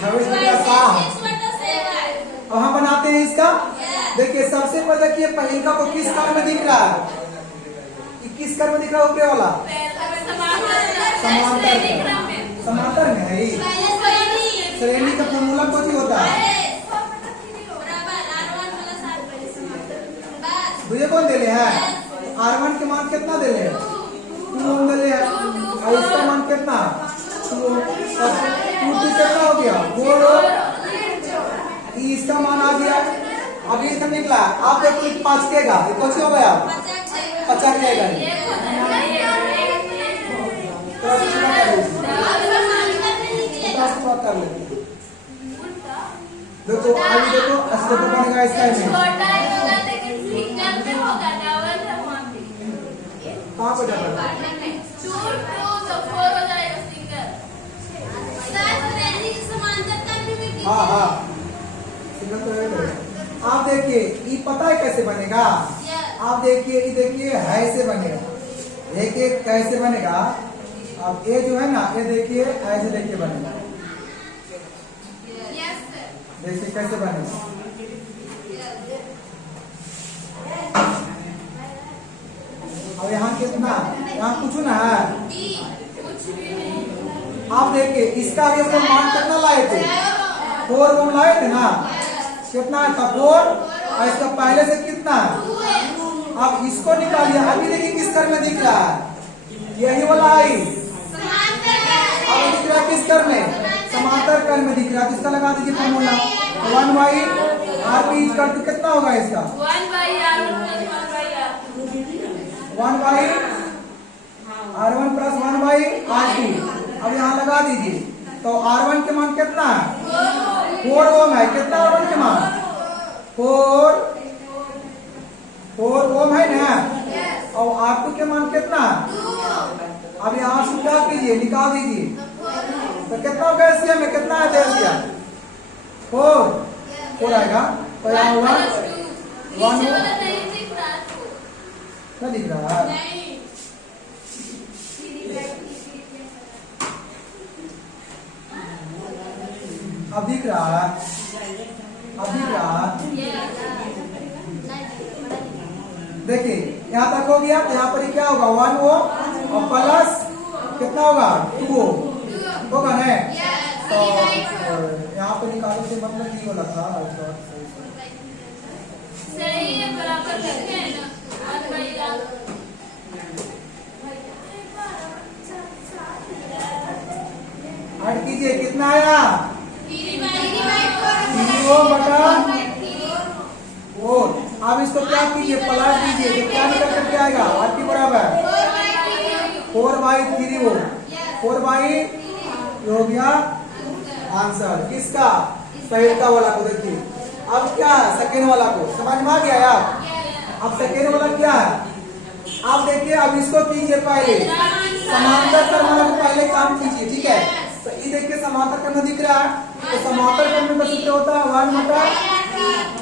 26/7 अब हम बनाते हैं इसका। देखिए, सबसे पहले कि पहिलका को किस कार में दिख रहा है? किस कार में दिख रहा है? ऊपर वाला समांतर में है। श्रेणी का फॉर्मूला कुछ होता है। मुझे कौन दे है? R1 के मान कितना दे रहे हैं? 2 ओम दे रहे हैं। और इसका मान कितना? 2 ओम। 2 कितना हो गया? 4 ओम। इसका मान आ गया। अभी इसका निकला, आप देखो 5 केगा, ये कुछ हो गया 50 केगा। कर लेते देखो, अभी देखो अस्सी बनेगा इसका कहाँ पर जाता है? हाँ हाँ, सिंगल तो है। आप देखिए, ये पता है कैसे बनेगा? आप देखिए, ये देखिए ऐसे बनेगा। देखिए कैसे बनेगा। अब ये जो है ना, ये देखिए ऐसे देखिए बनेगा। देखिए कैसे बनेगा। अब यहाँ कितना, यहाँ कुछ ना है। आप देखिए, इसका भी हम लोग मान कितना लाए थे? 4 ओम लाए थे ना। कितना था? 4। और इसका पहले से कितना है? अब इसको निकालिए। अभी देखिए किस कर में दिख रहा है? यही वाला आई। अब दिख रहा है किस कर में? समांतर कर में दिख रहा है। इसका लगा दीजिए फॉर्मूला 1/RP इक्वल टू कितना होगा इसका? 1/R1 plus 1/RP। अब यहाँ लगा दीजिए, तो R1 के मान कितना है? 4 ओम है। कितना R1 के मान? 4 ओम है ना। और R2 के मान कितना? अब यहाँ से क्या कीजिए, निकाल दीजिए। तो कितना होगा एशिया में? कितना है एशिया? 4 आएगा। तो यहाँ हुआ 1 क्या दिख रहा है? अब दिख रहा है, अब दिख रहा है। देखिए यहाँ तक हो गया। तो यहाँ पर क्या होगा? 1 ओम और प्लस कितना होगा? 2 ओम होगा ना। तो यहाँ पे निकालो से मतलब ये वाला था। सही है, बराबर लिखे हैं ना। ऐड कीजिए, कितना आया? 3 ओम बटा 4। अब इसको क्या कीजिए, पलट दीजिए। तो क्या निकल करके आएगा? RP बराबर 4/3 ओम। 4/, हो गया आंसर किसका? पहले वाला को देखिए। अब क्या है? सेकेंड वाला को समझ में आ गया यार? अब सेकेंड वाला क्या है? आप देखिए, अब इसको कीजिए पहले समांतर कर वाला को पहले काम कीजिए, ठीक है। तो ये देखिए समांतर करना दिख रहा है। तो समांतर करने का सूत्र होता है 1 बटा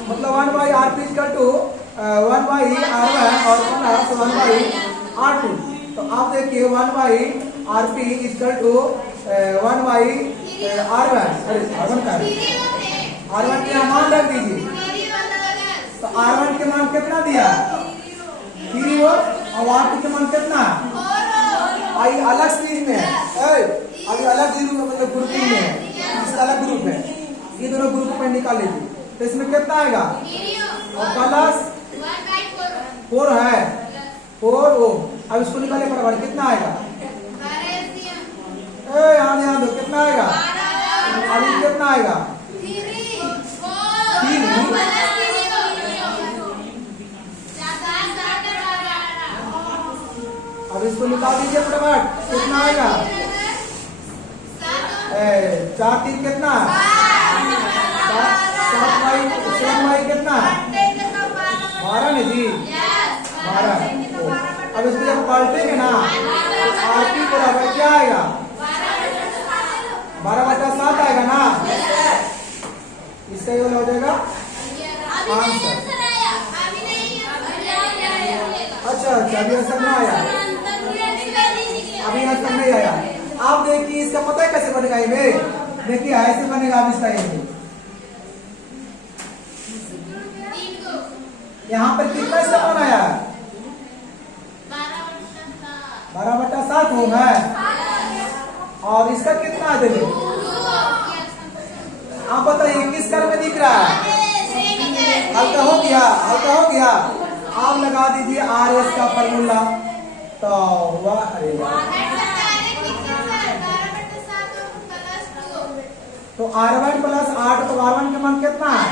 मतलब 1/RP इक्वल टू 1/R1 और 1/R2। तो आप देखिए 1/RP इक्वल टू 1/R1। अरे R1 का R1 के मान रख दीजिए। तो R1 के मान कितना दिया? 3 और R2 के मान कितना? आई अलग सीरीज में है। अभी अलग जीरो में मतलब ग्रुपिंग में है। इसका अलग ग्रुप है। ये दोनों ग्रुप में निकाल लीजिए। तो इसमें कितना आएगा और प्लस 4 है 4 ओम। अब इसको निकाले फटाफट कितना आएगा यहाँ ध्यान दो कितना आएगा अब ये कितना आएगा 3 अब इसको निकाल दीजिए फटाफट कितना आएगा 4 3 कितना 7 y कितना 12 नहीं जी 12। अब इसको जब पलटेंगे ना RP बराबर क्या आएगा 12/7 आएगा ना। इसका ये हो जाएगा आंसर। अच्छा अभी आंसर नहीं आया अभी आंसर नहीं आया। आप देखिए इसका पता है कैसे बनेगा ये देखिए ऐसे बनेगा अब इसका ये यहाँ पर कितना इसका बनाया है 12/7 होम है और इसका कितना दे आप बताइए किस कर में दिख रहा है हल्का हो गया आप लगा दीजिए RS का फॉर्मूला तो हुआ अरे तो R1 प्लस R2 तो R1 के मान कितना है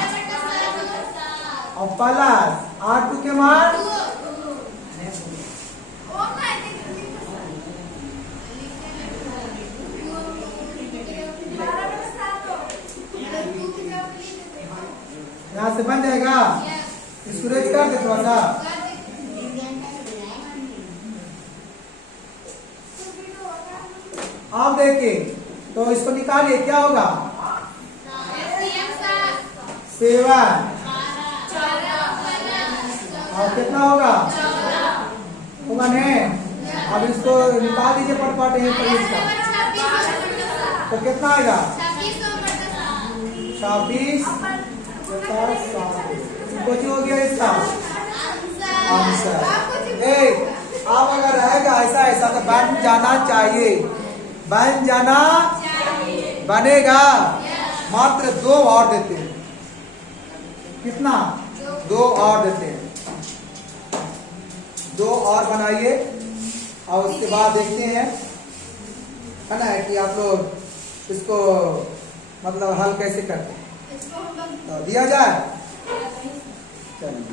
और प्लस R2 के मान यहाँ से बन जाएगा इसको रेज कर दे थोड़ा सा आप देखिए तो इसको निकालिए क्या होगा 7 और कितना होगा नहीं। अब इसको निकाल दीजिए पटपट इसका तो कितना आएगा 26 कुछ हो गया इसका आंसर। अब अगर रहेगा ऐसा तो बन जाना चाहिए बनेगा मात्र 2 और देते हैं कितना 2 और देते हैं 2 और बनाइए और उसके बाद देखते हैं है ना कि आप लोग इसको मतलब हल कैसे करते हैं तो दिया जाए चलिए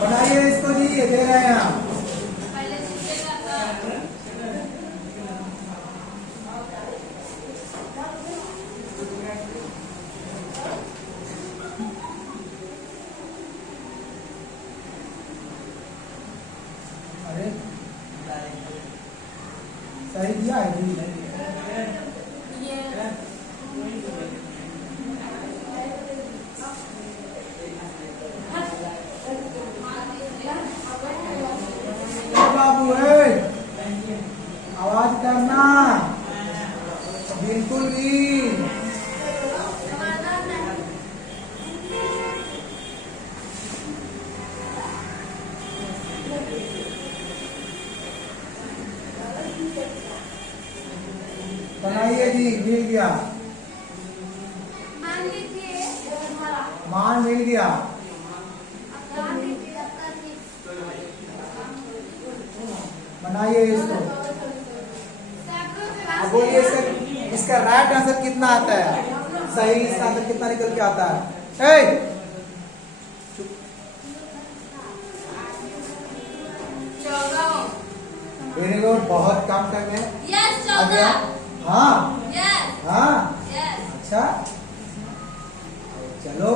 बनाइए इसको जी दे रहे हैं आप अरे सही दिया है जी बाबू है आवाज करना बिल्कुल भी बनाइए जी मिल गया मान मिल गया बनाइए इसको अब बोलिए इसका राइट आंसर कितना आता है सही इसका आंसर कितना निकल के आता है वेरी गुड बहुत काम करने हाँ हाँ अच्छा चलो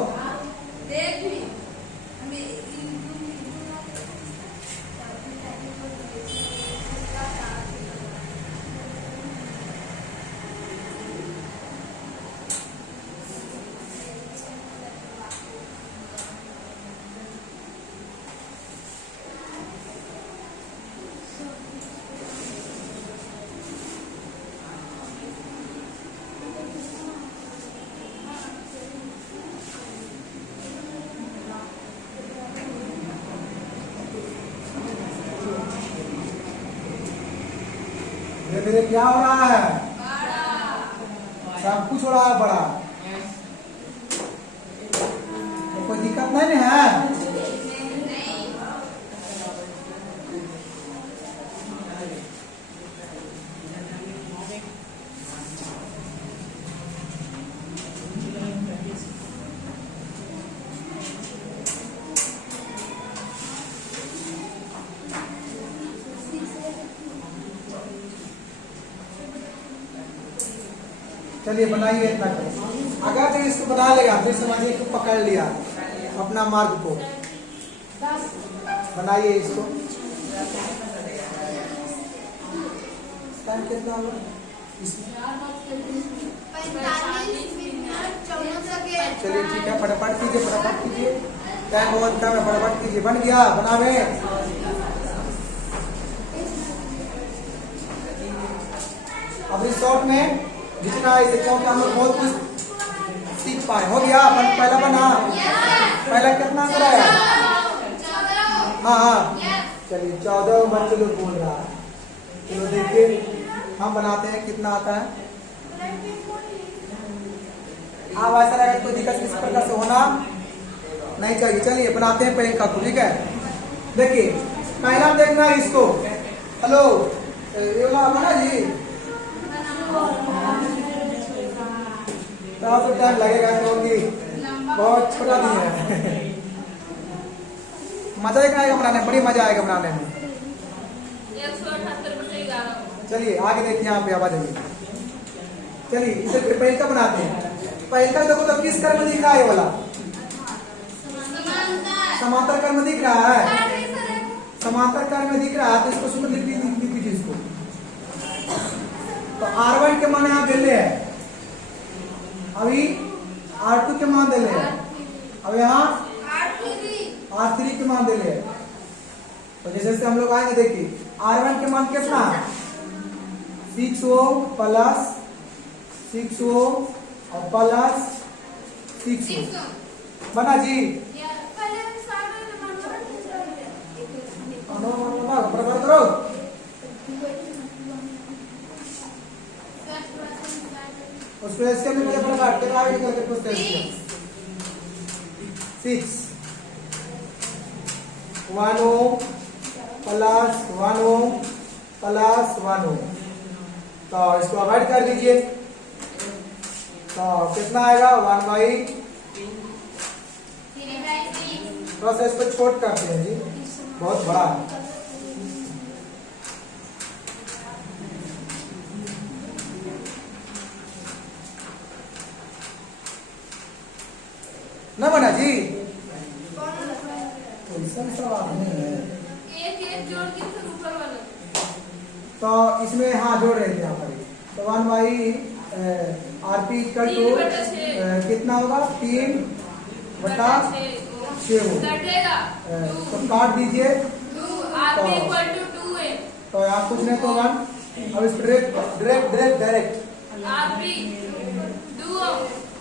धीरे धीरे क्या हो रहा है? सब कुछ हो रहा है बड़ा। तो कोई दिक्कत नहीं है। चलिए बनाइए इतना कर। अगर तो इसको बना लेगा फिर समझिए कि पकड़ लिया अपना मार्ग को। बनाइए इसको। टाइम कितना हुआ? चलिए ठीक है, फटाफट कीजिए, फटाफट कीजिए। टाइम बहुत कम है, फटाफट कीजिए। बन गया, बनावे। अब इस शॉर्ट में जितना इसे क्योंकि हम लोग बहुत कुछ सीख पाए। हो गया पहला बना। पहला कितना कराया? हाँ हाँ, चलिए 14 बच्चे लोग बोल रहा है। चलो देखिए हम बनाते हैं कितना आता है। आप ऐसा रहेगा कोई दिक्कत किसी प्रकार से होना नहीं चाहिए। चलिए बनाते हैं प्रियंका को, ठीक है। देखिए पहला देखना है इसको। हेलो ये वाला बना जी। तो टाइम लगेगा क्योंकि बहुत छोटा नहीं है। मजा आएगा बनाने में, बड़ी मजा आएगा बनाने में। चलिए आगे देखिए, यहाँ पे आवाज आइए। चलिए इसे पहिलका बनाते हैं। पहिलका देखो तो किस कर्म दिख रहा है? ये वाला समांतर कर्म दिख रहा है। समांतर कर्म दिख रहा है तो इसको सूत्र लिख दीजिए इसको। तो R1 के मान यहाँ दे ले है, अभी R2 के मान दे ले है, अब यहाँ R3 के मान दे ले है। तो जैसे हम लोग आएंगे देखिए R1 के मान कितना? 6 प्लस 6 और प्लस 6 बना जी। बराबर करो। उसको इसके भी मुझे अपना काट के आगे करके पूछते हैं। 6 1 ओम प्लस 1 ओम प्लस 1 ओम। तो इसको अवॉइड कर दीजिए। तो कितना आएगा? 1/3। थोड़ा सा इसको छोट करते हैं जी, बहुत बड़ा है। ना बना जी, सवाल नहीं है। एक जोड़ के फिर ऊपर वाला। तो इसमें हाँ जोड़ रहे थे यहाँ पर। तो 1/RP इक्वल टू कितना होगा? 3/6 कटेगा। तो काट दीजिए। तो यहाँ कुछ नहीं तो 1। अब इस डायरेक्ट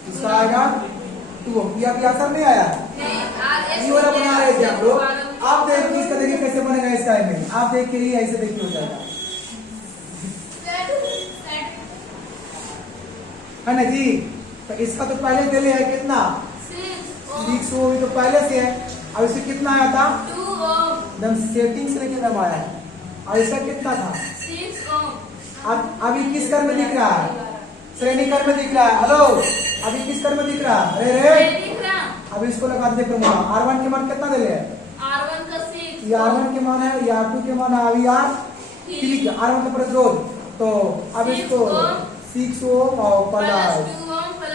इसका आएगा 2। ये अभी आंसर नहीं आया। ये वाला बना रहे थे आप लोग। आप देखिए इसका, देखिए कैसे बनेगा इसका इमेज। आप देखिए ही ऐसे देखिए हो जाएगा, है ना जी। तो इसका तो पहले दे लिया है कितना? 6 ओम तो पहले से है। अब इससे कितना आया था? 2 ओम। एकदम सेटिंग से लेके दम आया है। और इसका कितना था? 6 ओम। अब अभी किस कर्म में दिख रहा है? श्रेणी कर्म में दिख रहा है। हेलो अभी किस कर्म में दिख रहा है? अरे अभी इसको लगा दे प्रमुख। R1 के मान कितना दे ले? R1 का 6। ये R1 के मान है, ये R2 के मान है, अभी R3 R1 का प्रतिरोध। तो अब इसको 6 ओम और प्लस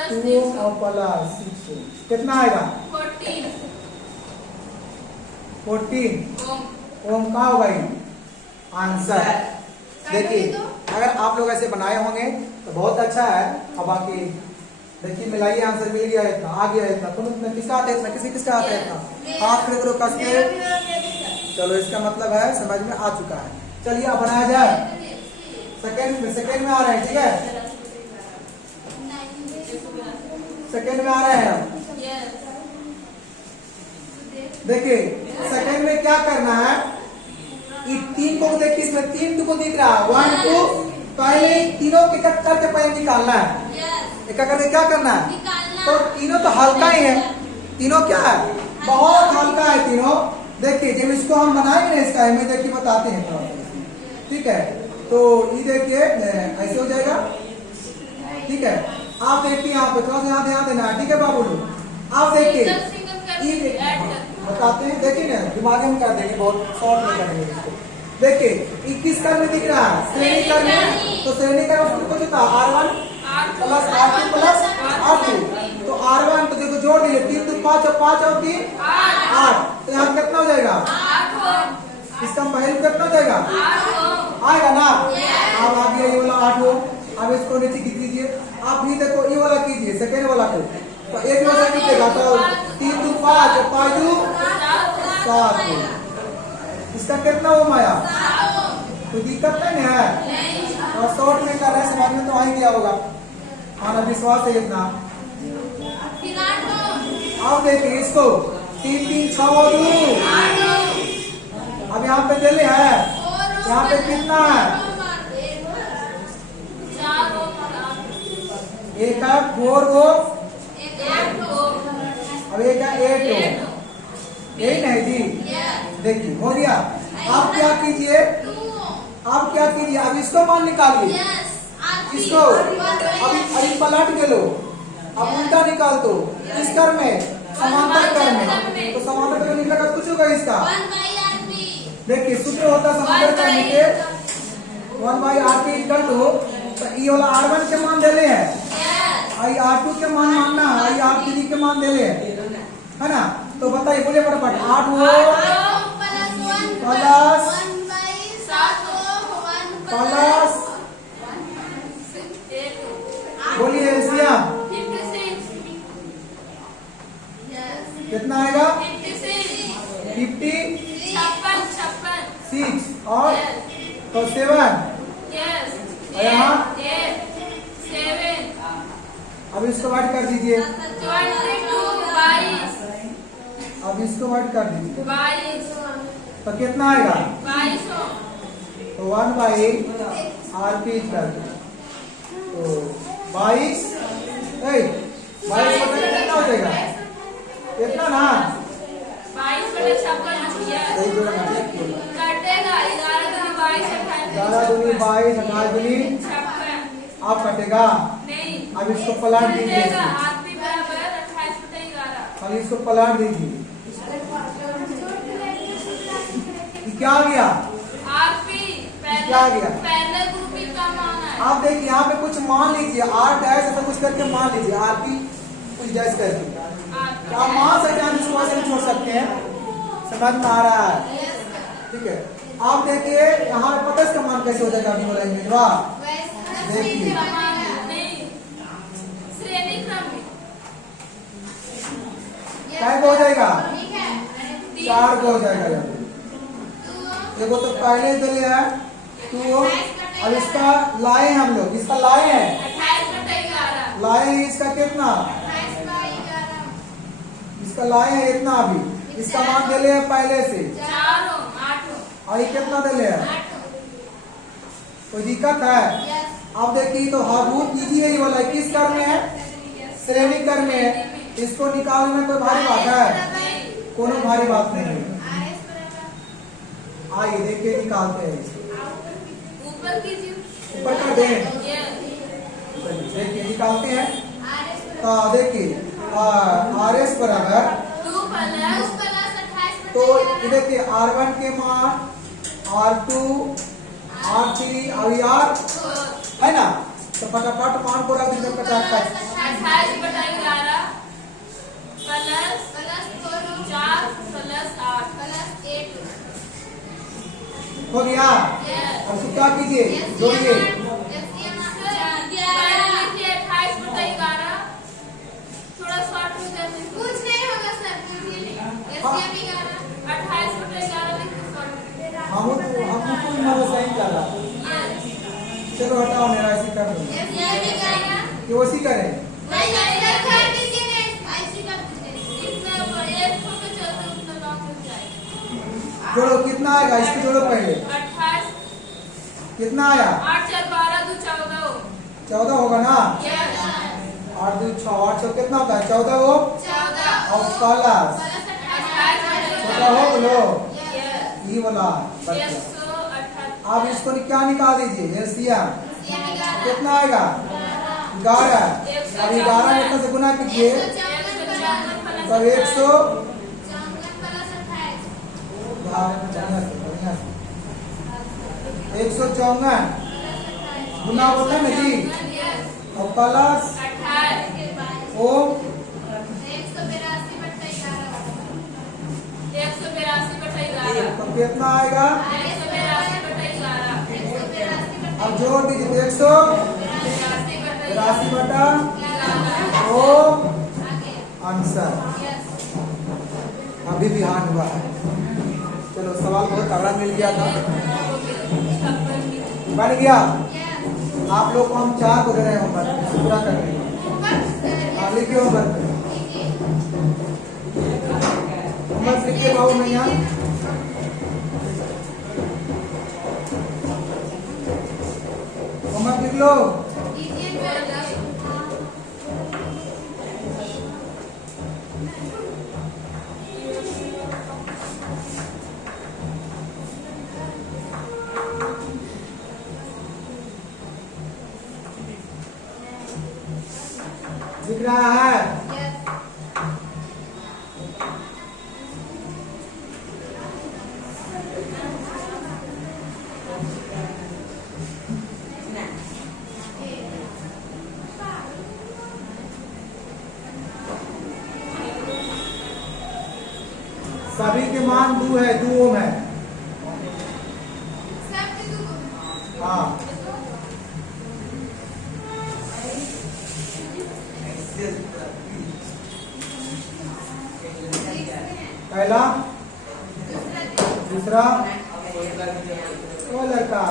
2 ओम और प्लस 6 ओम कितना आएगा? 14 ओम का होगा ये आंसर। देखिए अगर आप लोग ऐसे बनाए होंगे तो बहुत अच्छा है। अब बाकी देखिए मिलाइए, आंसर मिल गया इतना, आ गया इतना। तुम किसका आता है इतना? किसका आता है इतना? हाथ खड़े करो कस के। चलो इसका मतलब है समझ में आ चुका है। चलिए अब बनाया जाए। सेकंड में आ रहे हैं, ठीक है। सेकंड में आ रहे हैं हम। देखिए सेकंड में क्या करना है? 3 को देखिए, इसमें 3 को दिख रहा है। 1 2 पहले तीनों के कट करके पहले निकालना है। यस एक करके क्या करना है? निकालना तो तीनों तो हल्का ही है। तीनों क्या है? बहुत हल्का है तीनों। देखिए जब इसको हम बनाएंगे ना इसका इमेज देखिए बताते हैं थोड़ा सा। ठीक है, तो ये देखिए ऐसे हो जाएगा। ठीक है, आप देखिए यहाँ पे थोड़ा सा ध्यान देना है। ठीक है बाबू लोग, आप देखिए ये बताते हैं। देखिए ना दिमाग में कर देंगे, बहुत शॉर्ट में करेंगे इसको। देखिए 21 कर्म में दिख रहा है श्रेणी कर्म में, तो श्रेणी कर्म कुछ होता है R1 plus R2 plus R2। तो R1 तो देखो जोड़ दीजिए, 3 2 5 और 5 और 3 8। तो यहाँ कितना हो जाएगा? इसका पहले कितना हो जाएगा? आएगा ना। अब आ गया ये वाला 8 हो। अब इसको नीचे खींच दीजिए। आप भी देखो ये वाला कीजिए सेकेंड वाला को, तो एक वाला कीजिएगा तो 3 2 5 और 5 2 7। इसका कितना हो माया? कोई दिक्कत नहीं है। और शॉर्ट में कर रहे हैं, समझ में तो आ ही गया होगा। हमारा विश्वास है इतना। अब देखिए इसको 3 3 6 और 2। अब यहाँ पे दिले है, यहाँ पे कितना है? एक है 4 हो, अब एक है 8 हो। यही नहीं जी, देखिए हो गया। आप क्या कीजिए, आप क्या कीजिए, अब इसको मान निकालिए। इसको अभी पलट के लो, अब उल्टा निकाल दो। इस कर में समांतर कर में, तो समांतर कर निकलेगा कुछ होगा इसका। देखिए सूत्र होता है समांतर करने के 1/RP इक्वल टू, तो ये वाला R1 के मान दे ले है, आई R2 के मान मानना, आई R3 के मान दे ले है ना। तो बताइए बोलिए फटाफट। 8 हो प्लस प्लस बोलिए एशिया कितना आएगा? 56 और तो 7 यहाँ। अब इसको ऐड कर दीजिए, अब इसको ऐड कर दीजिए, तो कितना आएगा? तो 1/RP कर दो, तो 22 कितना हो जाएगा? कितना ना 11 दूनी 22, 28 दूनी आप कटेगा। अब इसको पलट दीजिए, अब इसको पलट दीजिए। क्या आ गया? क्या आ गया? आप देखिए यहाँ पे कुछ मान लीजिए, R डैश ऐसा कुछ करके मान लीजिए, RP कुछ डैश करके आप मान सकते हैं, इसको ऐसे छोड़ सकते हैं। समझ में आ रहा है? ठीक है, आप देखिए यहाँ पे पता इसका मान कैसे हो जाएगा? अभी वाला इमेज वाह देखिए, क्या हो जाएगा? 4 को हो जाएगा। देखो तो पहले दिले है 2, अब इसका लाए हम लोग, इसका लाए हैं, लाए हैं इसका कितना? इसका लाए हैं इतना। अभी इसका मान दिले है पहले से, और ये कितना दिले है? कोई दिक्कत है? अब देखिए तो बहुत इजी है ये वाला। किस कर में है? श्रेणी कर में है। इसको निकालना कोई भारी बात है? कोनो भारी बात नहीं है। आइए देखिए निकालते हैं इसको। ऊपर कर दें, देखिए निकालते हैं। तो देखिए RS बराबर, तो ये देखिए R1 के मान, R2 R3 और R है ना। तो फटाफट मान को रख दीजिए 50 हो गया। अब क्या कीजिए, जोड़िए। हम सही कर रहा। चलो हटाओ, मेरा ऐसे कर दो, कि वैसी करें। जोड़ो कितना आएगा, इसको जोड़ो पहले। कितना आया? 8 4 12 2 14 14 होगा ना? 8 2 6 8 6 कितना होता है? 14 हो 14 और प्लस 28 छोटा हो बोलो यस ई वाला। 178 अब इसको क्या निकाल दीजिए एलसीएम। कितना आएगा? 11। अब 11 में से गुना कीजिए तब 100 154 गुना होता है ना जी और प्लस ओ 182/11 तो कितना आएगा? 182/11 अब जोड़ दीजिए 182 बटा ओ आंसर। अभी ध्यान हुआ है। चलो सवाल बहुत तगड़ा मिल गया था, बन गया। आप लोग को हम 4 को दे रहे हैं होमवर्क पूरा करने। हाँ लिखिए होमवर्क। होमवर्क लिखिए बाबू भैया। होमवर्क लिख लो। दिख रहा है? सभी के मान 2 है, 2 ओम है। हाँ पहला दूसरा वो लड़का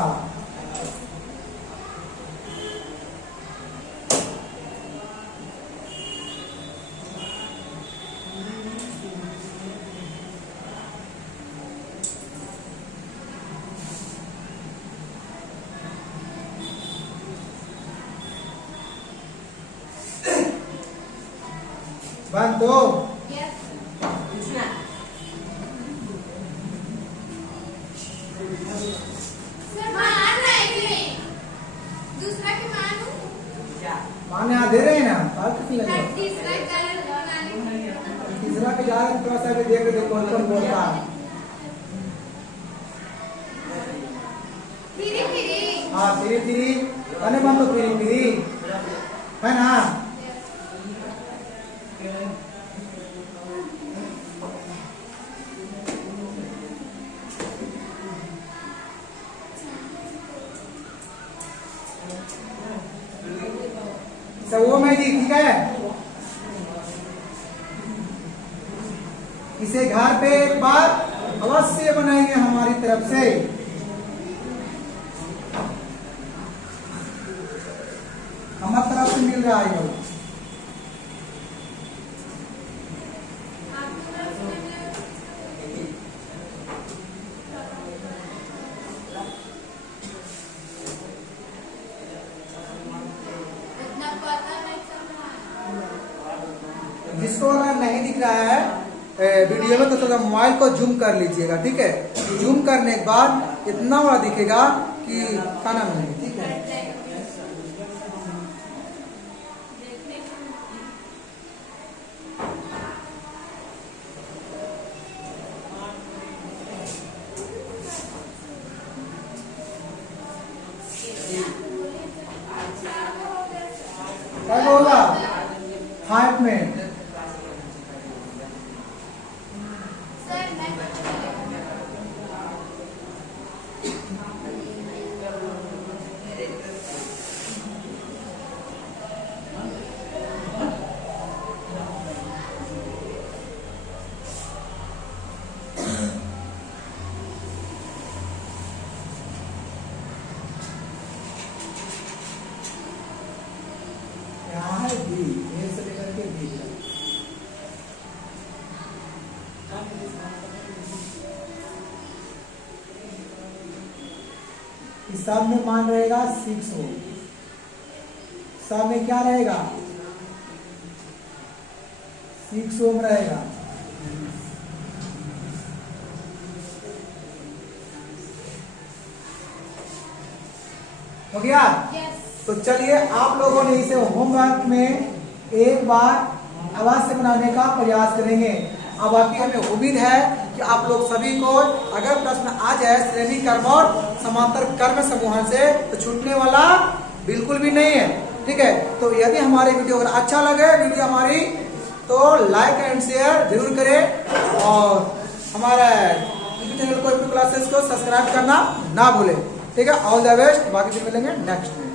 बन दो माने यहाँ दे रहे हैं ना फालतू क्यों लगे? तीसरा के जा रहे थोड़ा सा भी देख दो कौन कौन बोलता है। हाँ फिरी फिरी अने बन तो फिरी फिरी है ना? सब वो मैं जी ठीक है। इसे घर पे एक बार अवश्य बनाएंगे हमारी तरफ से। हमारी तरफ से मिल रहा है। जिसको अगर नहीं दिख रहा है वीडियो में तो थोड़ा मोबाइल को जूम कर लीजिएगा, ठीक है। जूम करने के बाद इतना बड़ा दिखेगा कि खाना नहीं, ठीक है। क्या होगा 5 मिनट कि सब में मान रहेगा 6 ओम, सब में क्या रहेगा 6 ओम रहेगा। हो गया? तो चलिए आप लोगों ने इसे होमवर्क में एक बार अवश्य बनाने का प्रयास करेंगे। अब बाकी हमें उम्मीद है कि आप लोग सभी को अगर प्रश्न आ जाए श्रेणी कर्म और समांतर कर्म समूह से तो छूटने वाला बिल्कुल भी नहीं है। ठीक है, तो यदि हमारी वीडियो अगर अच्छा लगे वीडियो हमारी तो लाइक एंड शेयर जरूर करें और हमारा यूट्यूब चैनल को क्लासेस को सब्सक्राइब करना ना भूलें। ठीक है, ऑल द बेस्ट। बाकी फिर मिलेंगे नेक्स्ट में।